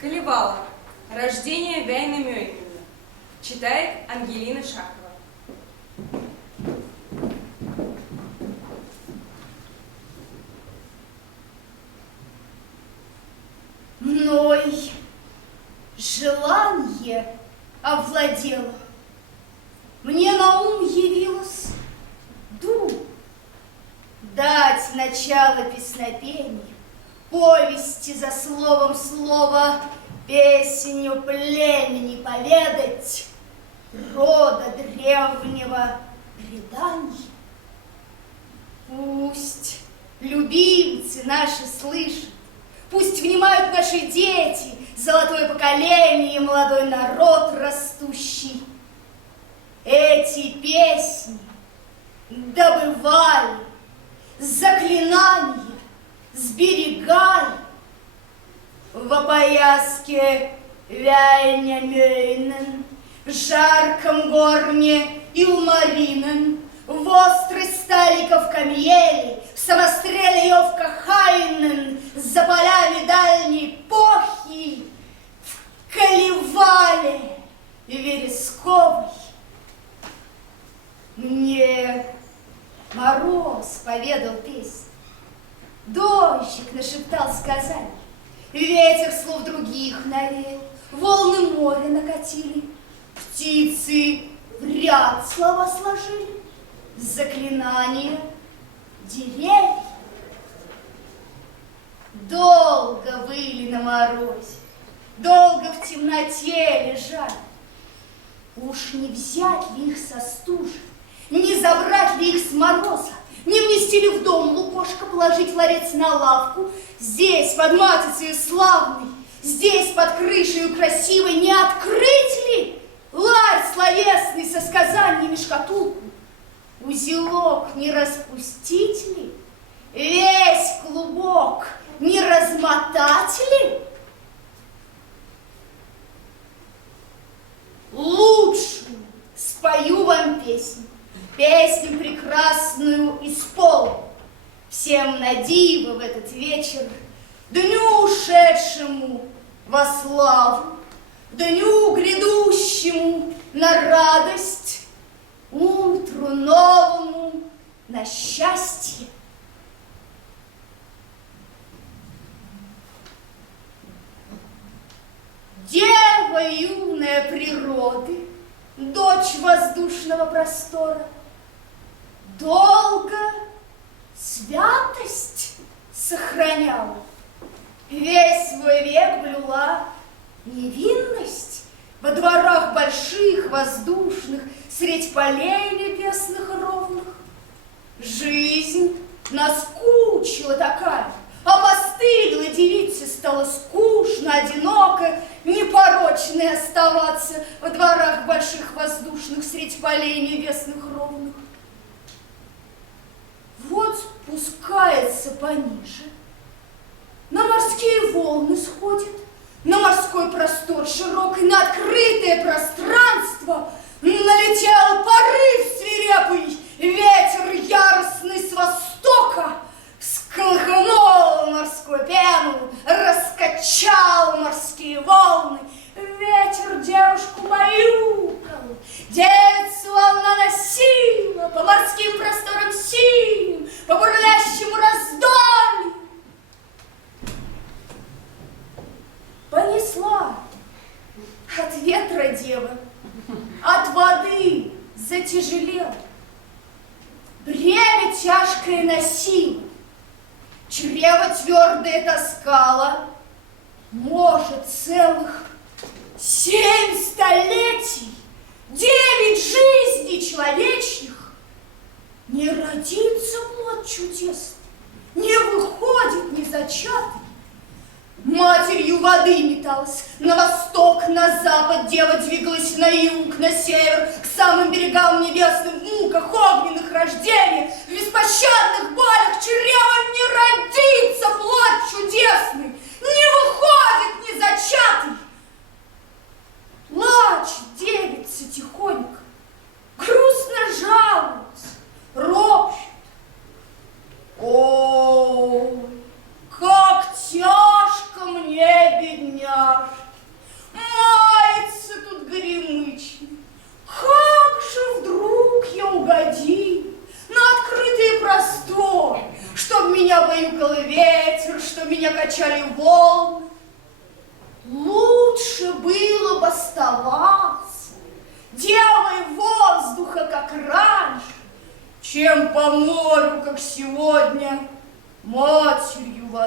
Калевала. Рождение Вейна Мюйгена. Читает Ангелина Шахова. Мной желание овладело. Мне на ум явилось дать начало песнопению, повести за словом слова, песню племени поведать, рода древнего предания. Пусть любимцы наши слышат, пусть внимают наши дети, золотое поколение, молодой народ растущий. Эти песни добывали, заклинания сберегали в опояске Вяйнямёйнен, в жарком горне Илмаринен, в острой стали Ковкамьели, в самостреле Йовка Хайнен, за полями дальней Похи, в Калевале Вересковой. Мне мороз поведал песню, дождик нашептал сказаний, ветер слов других навеял, волны моря накатили, птицы в ряд слова сложили, заклинания деревьев. Долго выли на морозе, долго в темноте лежали. Уж не взять ли их со стужи, не забрать ли их с мороза, не внести ли в дом лукошко, положить ларец на лавку, здесь, под матицей славной, здесь, под крышей красивой, не открыть ли ларь словесный со сказаниями шкатулку, узелок не распустить ли, весь клубок не размотать ли? Лучшую спою вам песню, песню прекрасную исполню, всем на диво в этот вечер, дню ушедшему во славу, дню грядущему на радость, утру новому на счастье. Дева юная природы, дочь воздушного простора, долго святость сохраняла, весь свой век блюла невинность во дворах больших, воздушных, средь полей небесных и ровных. Жизнь наскучила такая, опостылила девице, стало скучно, одиноко, непорочной оставаться во дворах больших воздушных, средь полей небесных ровных. Вот спускается пониже, на морские волны сходит, на морской простор широкий, на открытое пространство налетел порыв свирепый, ветер яростный с востока, всколыхнул морскую пену, раскачал морские волны. Ветер девушку баюкал, девицу волна носила по морским просторам синим, по бурлящему раздолью. Понесла от ветра дева, от воды затяжелела, бремя тяжкое носила, чрево твердое таскала, может, целых 7 столетий, 9 жизней человечьих, не родится плод чудесный, не выходит незачатый. Матерью воды металась, на восток, на запад дева двигалась, на юг, на север, к самым берегам небесным, в муках огненных рождения, в беспощадных болях чревом не родится плод чудесный, не выходит незачатый. Плачет девица тихонько, грустно жалуется, ропщет. Ой, как тяжко мне, бедняжка!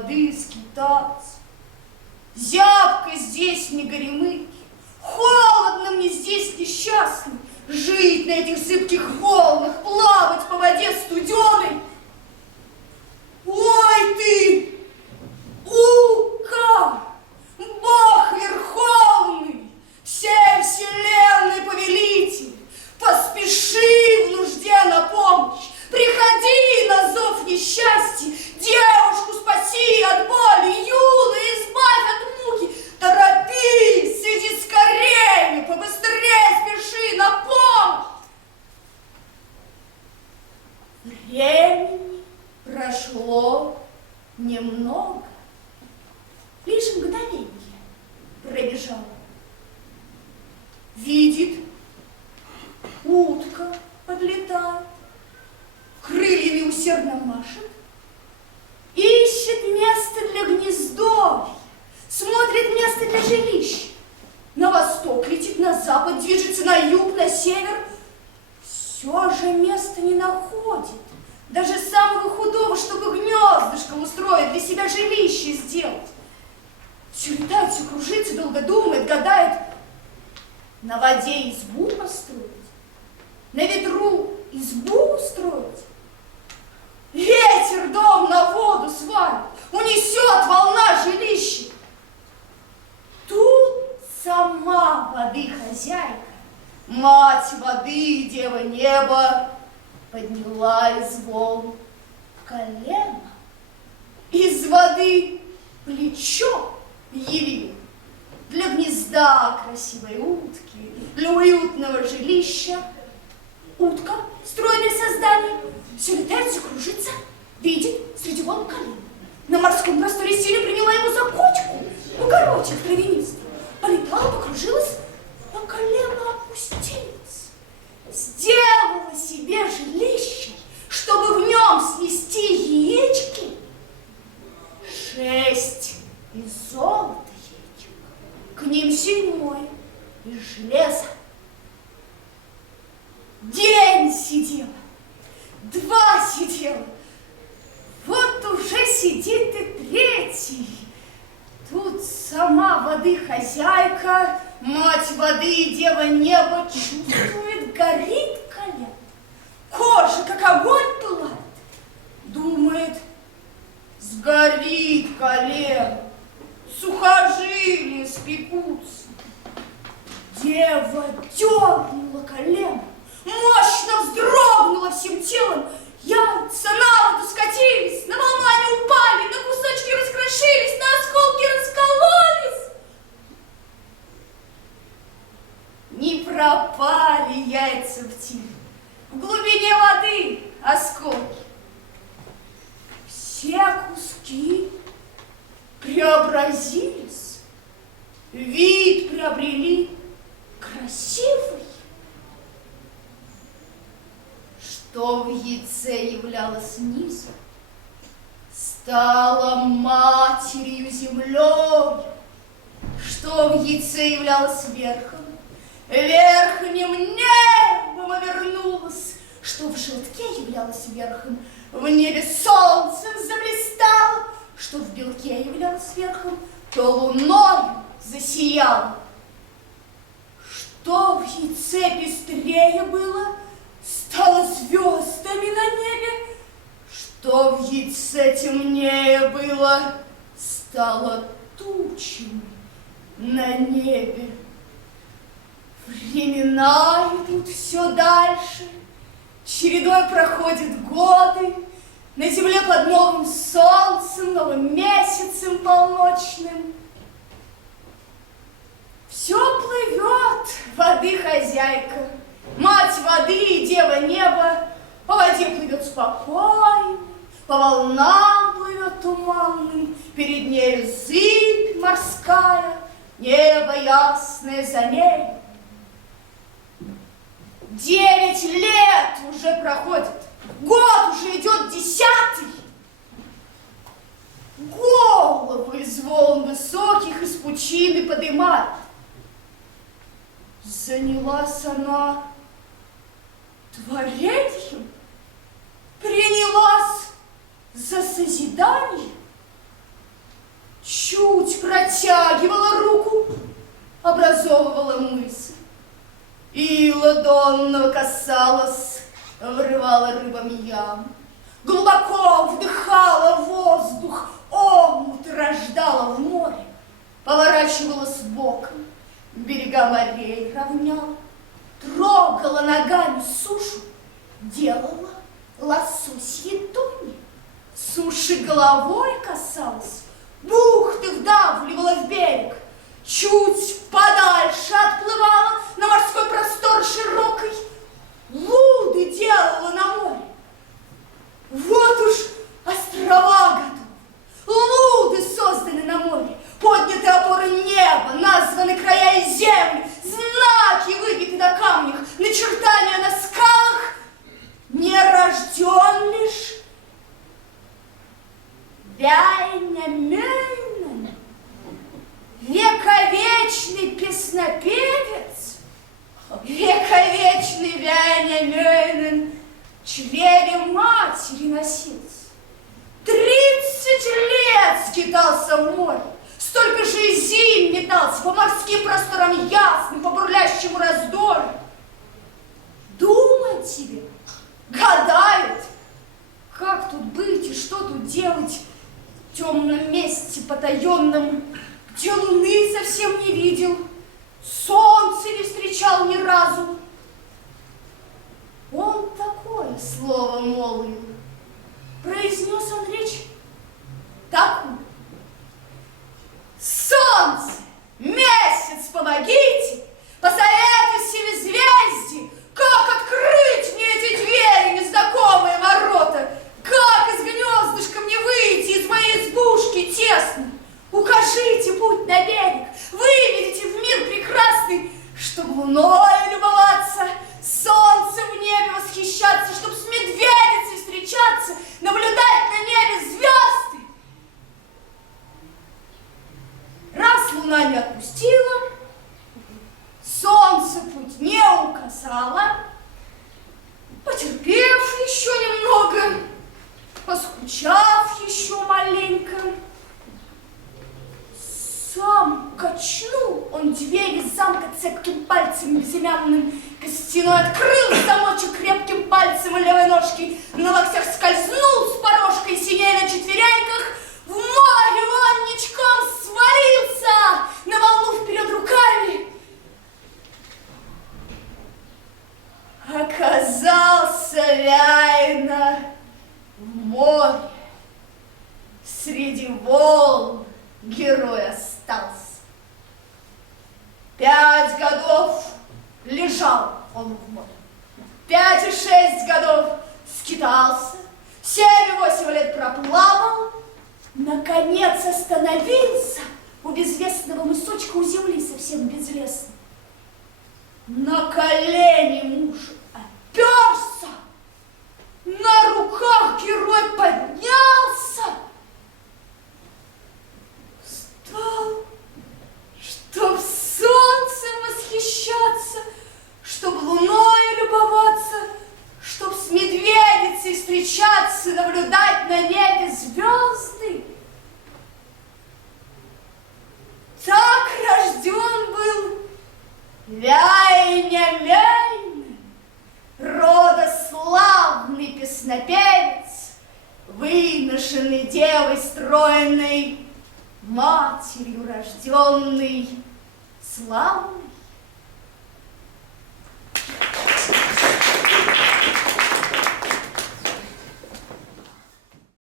воды скитаться. Зябко здесь не горемыки, холодно мне здесь несчастно, жить на этих зыбких волнах, плавать по воде студеной. Ой ты, Ука, Бог Верховный, всей вселенной повелитель, поспеши в нужде на помощь, приходи на зов несчастья, девушку спаси от боли, юную избавь от муки, торопись, иди скорее, побыстрее спеши на помощь. Времени прошло немного, лишь мгновение пробежало. Видит, утка подлетает, крыльями усердно машет, ищет место для гнездовья, смотрит место для жилища. На восток летит, на запад движется, на юг, на север. Все же места не находит, даже самого худого, чтобы гнездышком устроить, для себя жилище сделать. Все летает, все кружится, долго думает, гадает. На воде избу построить, на ветру избу устроить. Ветер дом на воду свалит, унесет волна жилище. Тут сама воды хозяйка, мать воды, дева неба, подняла из волн колено, из воды плечо явила. Для гнезда красивой утки, для уютного жилища. Утка, стройное создание, все летает, все кружится, видит среди волн колено. На морском просторе силе приняла его за кочку, бугорочек травянистый. Полетала, покружилась, на колено опустилась. Сделала себе жилище, чтобы в нем снести яички. 6 из золота яичек, к ним 7 из железа. День сидела, 2 сидела, вот уже сидит и 3. Тут сама воды хозяйка, мать воды и дева неба, чувствует, горит колено. Кожа, как огонь, пылает. Думает, сгорит колено, сухожилия спекутся. Дева дернула колено, мощно вздрогнула всем телом. Яйца на воду скатились, на волнами упали, на кусочки раскрошились, на осколки раскололись. Не пропали яйца в тени, в глубине воды осколки. Все куски преобразились, вид приобрели красивый. Что в яйце являлось низом, стало матерью землей. Что в яйце являлось верхом, верхним небом обернулось. Что в желтке являлось верхом, в небе солнцем заблистало. Что в белке являлось верхом, то луной засияло. Что в яйце пестрее было, стало звездами на небе. Что в яйце темнее было, стало тучами на небе. Времена идут все дальше, чередой проходят годы, на земле под новым солнцем, новым месяцем полночным. Все плывет, воды хозяйка, мать воды и дева неба, по воде плывет спокойно, по волнам плывет туманным, перед нею зыбь морская, небо ясное за ней. 9 лет уже проходит, год уже идет 10-й. Голову из волн высоких из пучины подымает. Занялась она творением, принялась за созидание. чуть протягивала руку, образовывала мысль. И ладонно касалась, врывала рыбам ям. Глубоко вдыхала воздух, омут рождала в море, поворачивалась боком, берега морей равняла, трогала ногами сушу, делала лососьи туни, суши головой касалась, бухты вдавливала в берег, чуть подальше отплывала на морской простор широкой, луды делала на море. Вот уж острова готовы, луды созданы на море, подняты опоры неба, названы края и земли, знаки выбиты на камнях, начертания на скалах. Не рожден лишь Вяйнамёйнен, вековечный песнопевец, вековечный Вяйнамёйнен в чреве матери носился. 30 лет скитался в море, столько же и зим метался по морским просторам ясным, по бурлящему раздору. Думает себе, гадает, как тут быть и что тут делать в темном месте потаенном, где луны совсем не видел, солнца не встречал ни разу. Он такое слово молвил, произнес он речь такую: солнце, месяц, помогите, посоветуйте звезди, как открыть мне эти двери, незнакомые ворота, как из гнездышка мне выйти из моей избушки тесной. Укажите путь на берег, выведите в мир прекрасный, чтоб луной любоваться, солнцем в небе восхищаться, чтоб с медведицей встречаться, наблюдать на небе звезды. Раз луна не отпустила, солнце путь не указало, потерпев еще немного, поскучав еще маленько, сам качнул он двери замка цепким пальцем безымянным, костяной открыл замочек крепким пальцем левой ножки, на локтях скользнул с порожкой, синей на четвереньках, в море ванничком свалился, на волну вперед руками. Оказался Вяйна в море, среди волн герой остался. 5 годов лежал он в море, 5 и 6 годов скитался, 7 и 8 лет проплавал, наконец остановился у безвестного мысочка у земли, совсем безлесный. На колени муж оперся, на руках герой поднялся, встал, чтоб солнцем восхищаться, чтоб луной любоваться, чтоб с медведицей встречаться, наблюдать на небе звезды. Так рожден был Вяйнамёйнен, рода славный песнопевец, выношенный девой стройной, матерью рожденный, славный